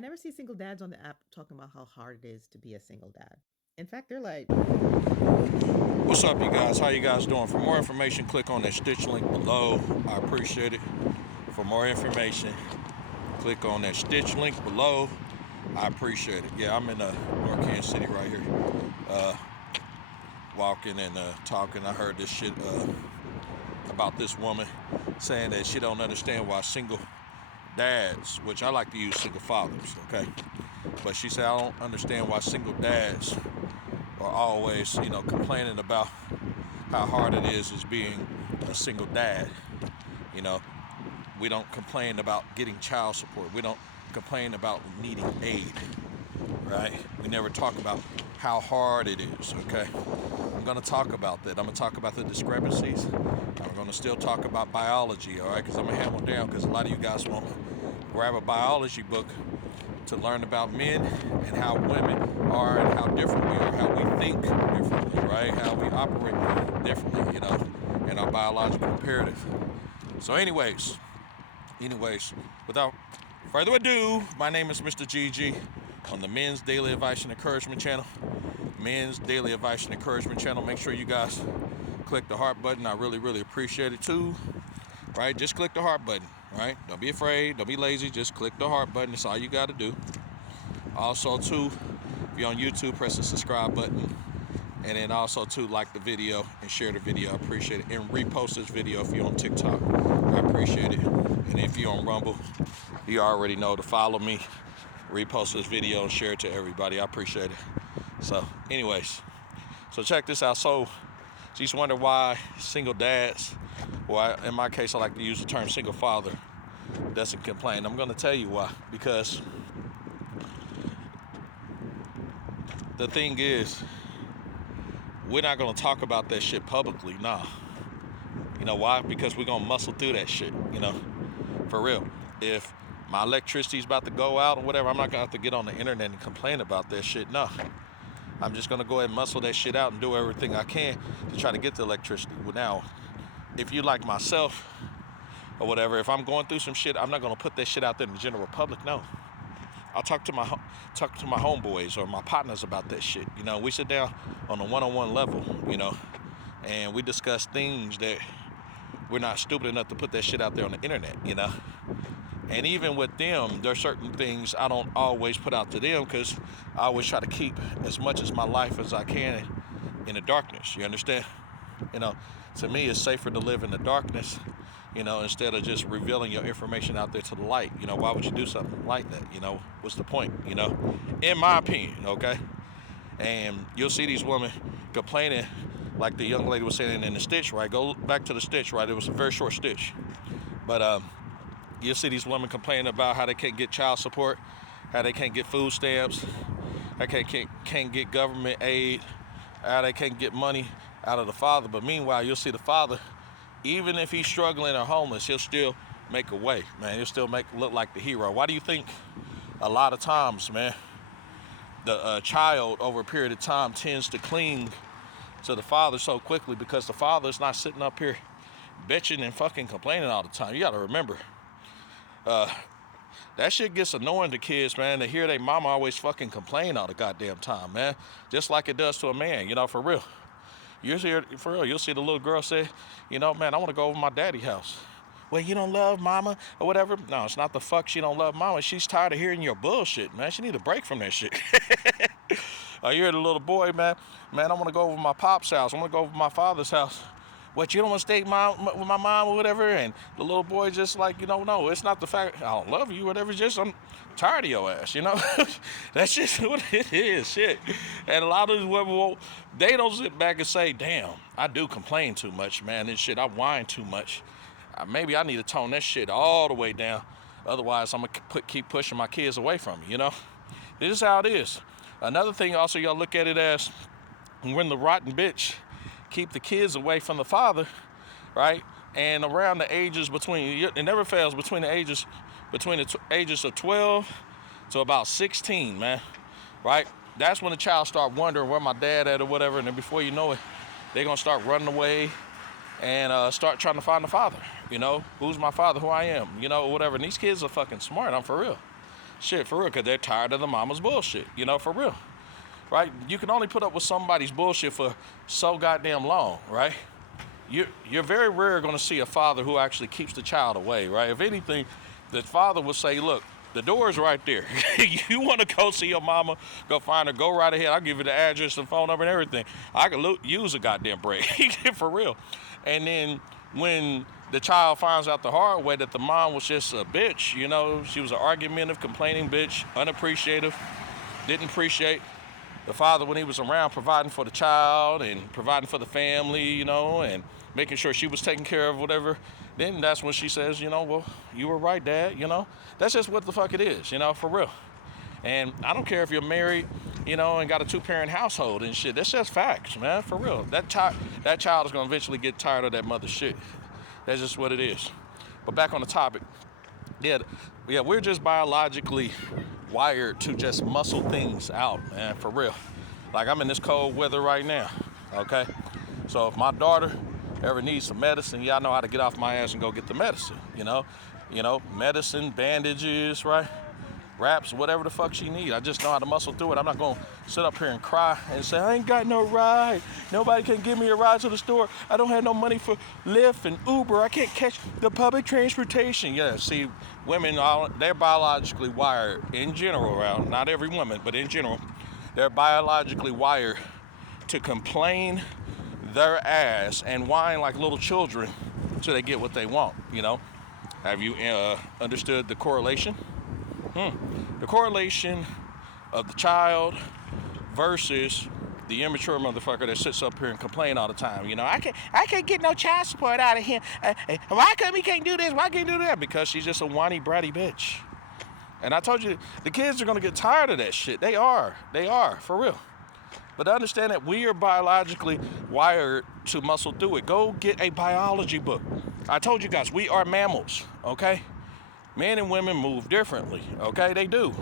I never see single dads on the app talking about how hard it is to be a single dad. In fact, they're like, What's up, you guys? How you guys doing? For more information, click on that Stitch link below. I appreciate it. For more information, click on that Stitch link below. I appreciate it. Yeah, I'm in North Kansas City right here, walking and talking. I heard this shit about this woman saying that she don't understand why single dads, which I like to use single fathers, okay? But she said I don't understand why single dads are always, complaining about how hard it is being a single dad. You know, we don't complain about getting child support. We don't complain about needing aid, right? We never talk about how hard it is, okay? I'm going to talk about that. I'm going to talk about the discrepancies. I'm going to still talk about biology, all right? Because I'm going to hammer down because a lot of you guys won't grab a biology book to learn about men and how women are and how different we are, how we think differently, right? How we operate differently, in our biological imperative. So anyways, without further ado, my name is Mr. GG on the Men's Daily Advice and Encouragement channel. Men's Daily Advice and Encouragement channel. Make sure you guys click the heart button. I really, really appreciate it too. Right? Just click the heart button, right? Don't be afraid. Don't be lazy. Just click the heart button. That's all you got to do. Also, too, if you're on YouTube, press the subscribe button. And then also, too, like the video and share the video. I appreciate it. And repost this video if you're on TikTok. I appreciate it. And if you're on Rumble, you already know to follow me, repost this video, and share it to everybody. I appreciate it. So, anyways, so check this out. So, just wonder why single dads, or in my case, I like to use the term single father, doesn't complain. I'm going to tell you why. Because the thing is, we're not going to talk about that shit publicly, nah. You know why? Because we're going to muscle through that shit, for real. If my electricity's about to go out or whatever, I'm not going to have to get on the internet and complain about that shit, no. I'm just going to go ahead and muscle that shit out and do everything I can to try to get the electricity. Well, now, if you like myself or whatever, if I'm going through some shit, I'm not going to put that shit out there in the general public, no. I'll talk to my homeboys or my partners about that shit. We sit down on a one-on-one level, and we discuss things that we're not stupid enough to put that shit out there on the internet, And even with them, there are certain things I don't always put out to them because I always try to keep as much as my life as I can in the darkness. You understand? To me, it's safer to live in the darkness, instead of just revealing your information out there to the light. Why would you do something like that? What's the point? In my opinion, okay? And you'll see these women complaining, like the young lady was saying in the stitch, right? Go back to the stitch, right? It was a very short stitch. But you'll see these women complaining about how they can't get child support, how they can't get food stamps, how they can't get government aid, how they can't get money out of the father. But meanwhile, you'll see the father, even if he's struggling or homeless, he'll still make a way, man. He'll still look like the hero. Why do you think a lot of times, man, the child over a period of time tends to cling to the father so quickly? Because the father's not sitting up here bitching and fucking complaining all the time. You got to remember, that shit gets annoying to kids, man, to hear their mama always fucking complain all the goddamn time, man. Just like it does to a man, for real. You'll see the little girl say, man, I want to go over to my daddy's house. Well, you don't love mama or whatever. No, it's not the fuck she don't love mama. She's tired of hearing your bullshit, man. She need a break from that shit. I hear the little boy, man, I want to go over to my pop's house. I want to go over to my father's house. What, you don't want to stay with my mom or whatever? And the little boy just like, no, it's not the fact I don't love you or whatever. It's just I'm tired of your ass, That's just what it is, shit. And a lot of these women, they don't sit back and say, damn, I do complain too much, man. This shit, I whine too much. Maybe I need to tone that shit all the way down. Otherwise, I'm going to keep pushing my kids away from me, This is how it is. Another thing also, y'all look at it as when the rotten bitch keep the kids away from the father, right? And around the ages it never fails, between the ages of 12 to about 16, man, right? That's when the child start wondering where my dad at or whatever, and then before you know it, they're gonna start running away and start trying to find the father. Who's my father, who I am, or whatever. And these kids are fucking smart, I'm for real. Shit, for real, because they're tired of the mama's bullshit, for real. Right? You can only put up with somebody's bullshit for so goddamn long, right? You're very rare going to see a father who actually keeps the child away, right? If anything, the father will say, look, the door is right there. You want to go see your mama, go find her, go right ahead. I'll give you the address and phone number and everything. I can use a goddamn break, for real. And then when the child finds out the hard way that the mom was just a bitch, she was an argumentative, complaining bitch, unappreciative, didn't appreciate the father when he was around, providing for the child and providing for the family, and making sure she was taken care of, whatever. Then that's when she says, well, you were right, Dad, That's just what the fuck it is, for real. And I don't care if you're married, and got a 2-parent household and shit. That's just facts, man, for real. That child is going to eventually get tired of that mother shit. That's just what it is. But back on the topic. Yeah, we're just biologically wired to just muscle things out, man, for real. Like, I'm in this cold weather right now, okay? So if my daughter ever needs some medicine, y'all know how to get off my ass and go get the medicine, medicine, bandages, right? Wraps, whatever the fuck she needs. I just know how to muscle through it. I'm not going to sit up here and cry and say, I ain't got no ride. Nobody can give me a ride to the store. I don't have no money for Lyft and Uber. I can't catch the public transportation. Yeah, see, women, they're biologically wired in general, not every woman, but in general, they're biologically wired to complain their ass and whine like little children till they get what they want, Have you understood the correlation? The correlation of the child versus the immature motherfucker that sits up here and complain all the time. I can't get no child support out of him. Why come he can't do this? Why can't he do that? Because she's just a whiny, bratty bitch. And I told you, the kids are going to get tired of that shit. They are, for real. But understand that we are biologically wired to muscle through it. Go get a biology book. I told you guys, we are mammals, okay? Men and women move differently, okay? They do,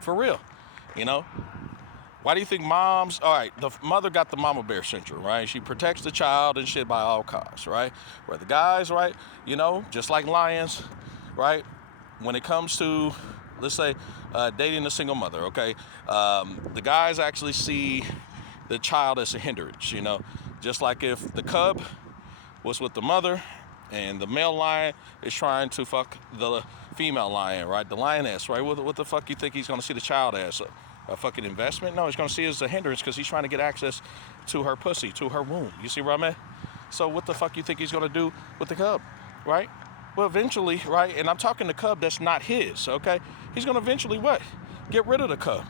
for real, Why do you think moms, all right, the mother got the mama bear syndrome, right? She protects the child and shit by all costs, right? Where the guys, right, just like lions, right? When it comes to, let's say, dating a single mother, okay? The guys actually see the child as a hindrance, Just like if the cub was with the mother, and the male lion is trying to fuck the female lion, right? The lioness, right? What the fuck you think he's going to see the child as? A fucking investment? No, he's going to see it as a hindrance because he's trying to get access to her pussy, to her womb. You see where I'm at? So what the fuck you think he's going to do with the cub, right? Well, eventually, right? And I'm talking the cub that's not his, okay? He's going to eventually what? Get rid of the cub.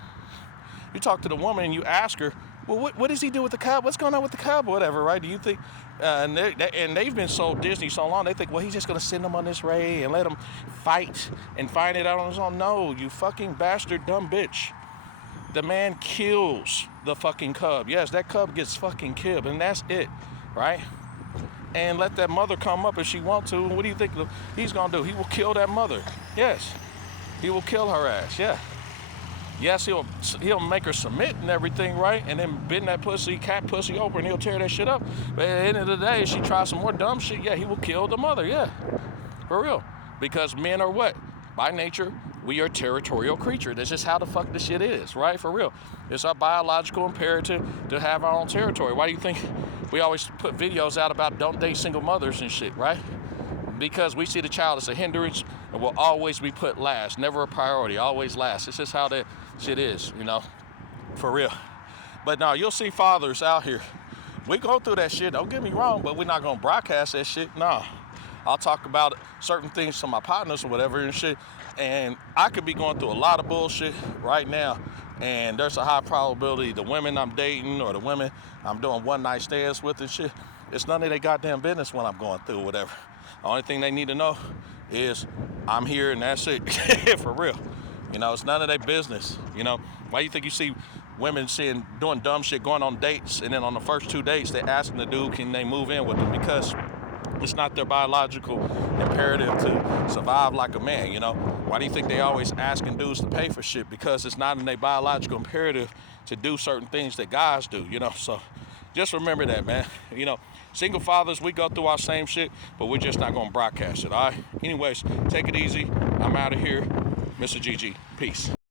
You talk to the woman and you ask her, well, what does he do with the cub? What's going on with the cub or whatever, right? Do you think, and they've been so Disney so long, they think, well, he's just going to send them on this raid and let them fight and find it out on his own. No, you fucking bastard dumb bitch. The man kills the fucking cub. Yes, that cub gets fucking killed, and that's it, right? And let that mother come up if she wants to. What do you think he's going to do? He will kill that mother. Yes, he will kill her ass, yeah. Yes, he'll make her submit and everything, right? And then bend that cat pussy open, and he'll tear that shit up. But at the end of the day, if she tries some more dumb shit, yeah, he will kill the mother, yeah. For real. Because men are what? By nature, we are territorial creatures. That's just how the fuck this shit is, right? For real. It's our biological imperative to have our own territory. Why do you think we always put videos out about don't date single mothers and shit, right? Because we see the child as a hindrance and will always be put last. Never a priority, always last. It's just how that shit is, for real. But no, you'll see fathers out here. We go through that shit, don't get me wrong, but we're not gonna broadcast that shit, no. I'll talk about certain things to my partners or whatever and shit, and I could be going through a lot of bullshit right now, and there's a high probability the women I'm dating or the women I'm doing one night stands with and shit, it's none of their goddamn business when I'm going through whatever. The only thing they need to know is I'm here and that's it, for real. It's none of their business, Why do you think you see women doing dumb shit, going on dates, and then on the first 2 dates, they're asking the dude, can they move in with them? Because it's not their biological imperative to survive like a man, Why do you think they always asking dudes to pay for shit? Because it's not in their biological imperative to do certain things that guys do, So just remember that, man. Single fathers, we go through our same shit, but we're just not going to broadcast it, all right? Anyways, take it easy. I'm out of here. Mr. GG. Peace.